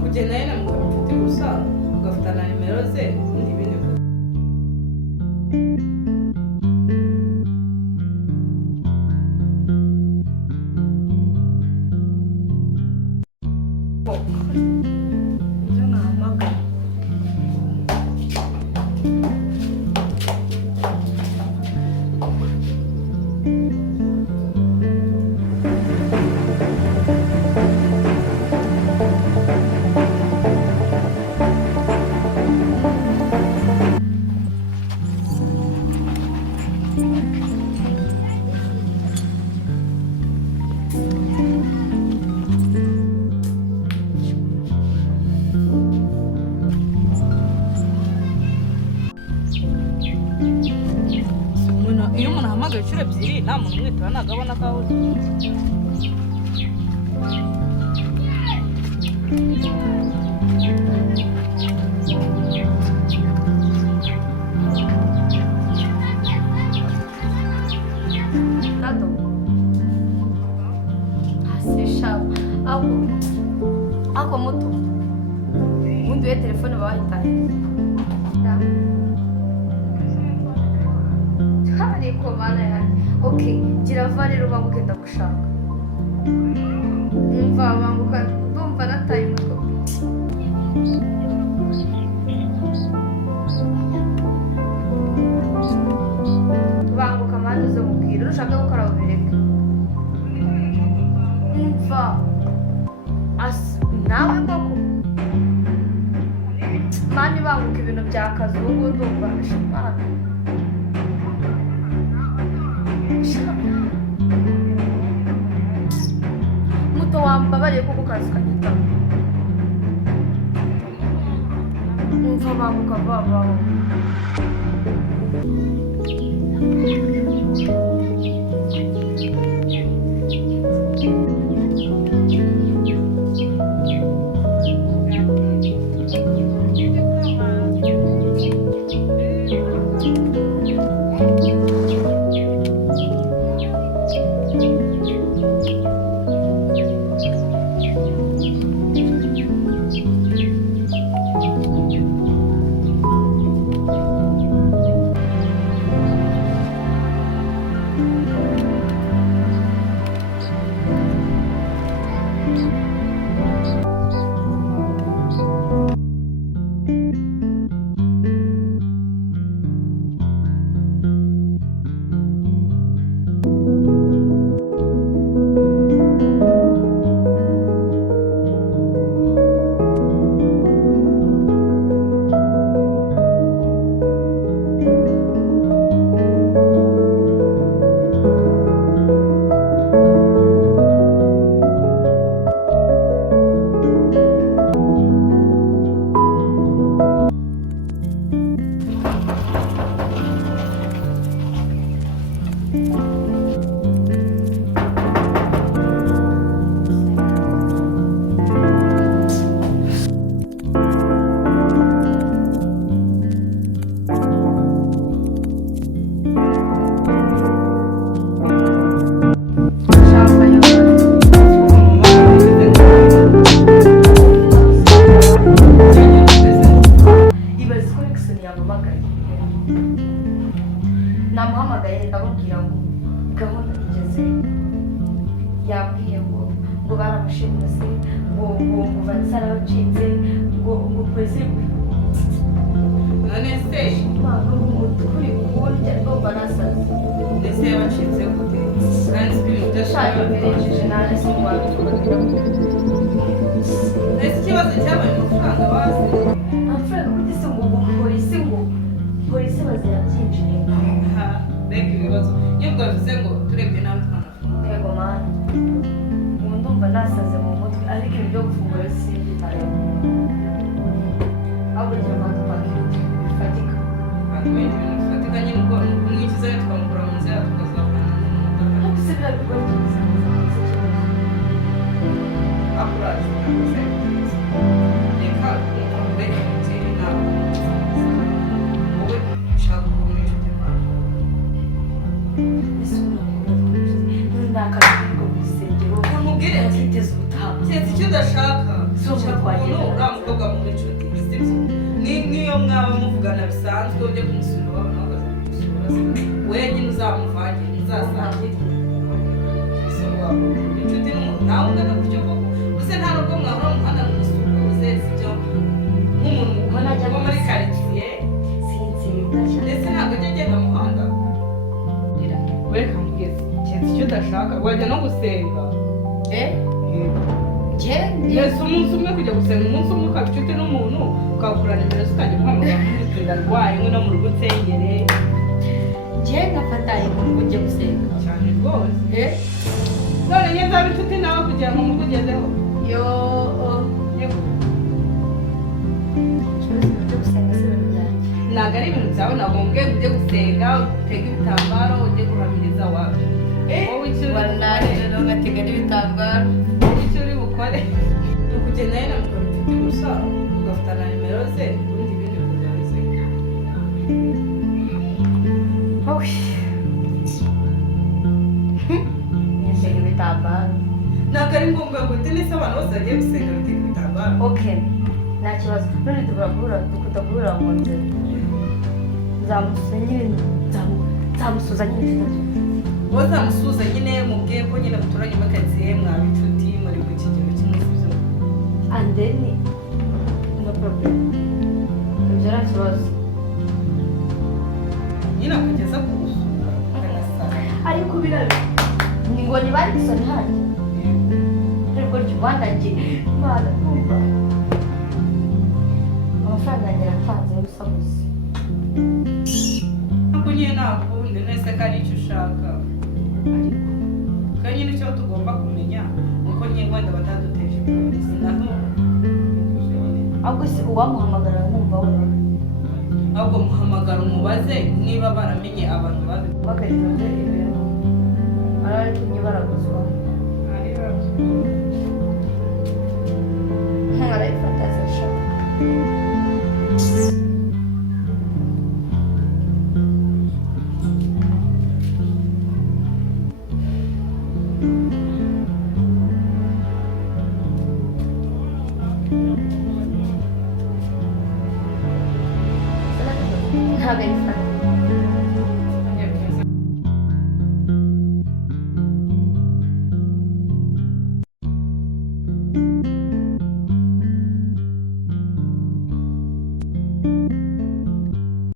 Kugenda yena mukaba inshuti gusa ugafatana nimero ze ubundi ibindi iyo umuntu ahamagaye inshuro ebyiri nta muntu umwitaba ntabwo abona ko ahuze. Nado asesha ako muto ubundi we telefone bahitaye ariko mana yanjye. Okay, gira va rero banguke ndagushaka. Umva banguka ndumva nataye umutwe. Banguka mani uze mubwire ushaka gukora ubireke. Umva nawe koko mani banguka ibintu byakazi ubu ndumva shimana. Muto wambabariye kuko kazi kanyita. Umva banguka babaho. namuhamagaye ndamubwira ngo gahunda igeze, yabwiye ngo baramushimuse ngo vanisa arabacitse ngo polisi none se turi kurya ndumva nasaze ndetse yabacitse gute kandi ibintu byashaje birejeje nane simwabituka ese ikibazo cyabaye amafaranga bazi amafaranga kuti se ngo polisi bazira byinjiye reka ibibazo iyo bwavuze ngo turebye nawe twanafunga yego mani ubu ndumva nasaze mu mutwe ariko ibi byo gufungura simbitaye ahubwo ngira ngo tupakete bifatika twakubenda ibintu bifatika nyine ubwo umwikiza rero twamukura mu nzira tukazavana ariko se biriya bikorwa byiza akurazi reka ureke mutera inama wowe ushaka ukuntu inshuti mwana ese nkubwire Aziteze ubutaha. keretse icyo udashaka So ushaka twagenda umuntu uriya mukobwa mu inshuti sibyo nk'iyo mwaba muvugana bisanzwe ujye kumusura wabona bakaza kumusura wenyine uzamuvangire uzasangire inshuti n'umuntu nawe ungana gutyo koko gusa nta nubwo mwahora mu muhanda kumusura uze sibyo nk'umuntu wo muri karitsiye ndetse ntabwo ajya agenda mu muhanda wereka mugezi keretse icyo udashaka wajya no gusenga mbese umunsi umwe kujya gusenga umunsi umwe ukaba inshuti n'umuntu ukagura nimero ze ukajya guhamagara muri ndarwaye imwe no mu rugo nsengere njye ngafataye mu rugo ujye gusenga cyane rwose none njye nzaba inshuti nawe kugira ngo mukugezeho yo ujye gusenga si ibintu byanjye ntabwo ari ibintu byawe ntabwo mbwe ujye gusenga utege ibitambaro ujye guhamiriza wawe wowe icyo uri wanaje rero ngatega n'ibitambaro wowe icyo uri bukore ni ukugenda nyine mukora inshuti gusa ugafata na nimero ze ubundi ibindi bikajya bisenga Nitega ibitambaro. ntabwo ari ngombwa ngo tenisi abantu bose bagiye gusenga batega ibitambaro Okay. Nta kibazo. None dukunda guhurira mu nzira. Nzamusuza nyine wowe uzamusuhuza nyine mubwiye ko nyine muturanye mukaritsiye mwaba inshuti muri ku kigero kimwe sibyo and then no problem. Ibyo nta kibazo. nyine akageza ku gusura agasara Ariko birabe. Ni ngo ni bari gusana hano. Ariko Rwanda nge Imana kumva. Amafaranga yanjye yatanze y'ubusa gusa. ntabwo nyine nakundi nese ko ari icyo ushaka kandi nyine icyo tugomba kumenya nuko nyine wenda bataduteje imbere naho Ahubwo se uwamuhamagara nkumva we. ahubwo muhamagara umubaze niba baramenye abantu babi Bakageza ibintu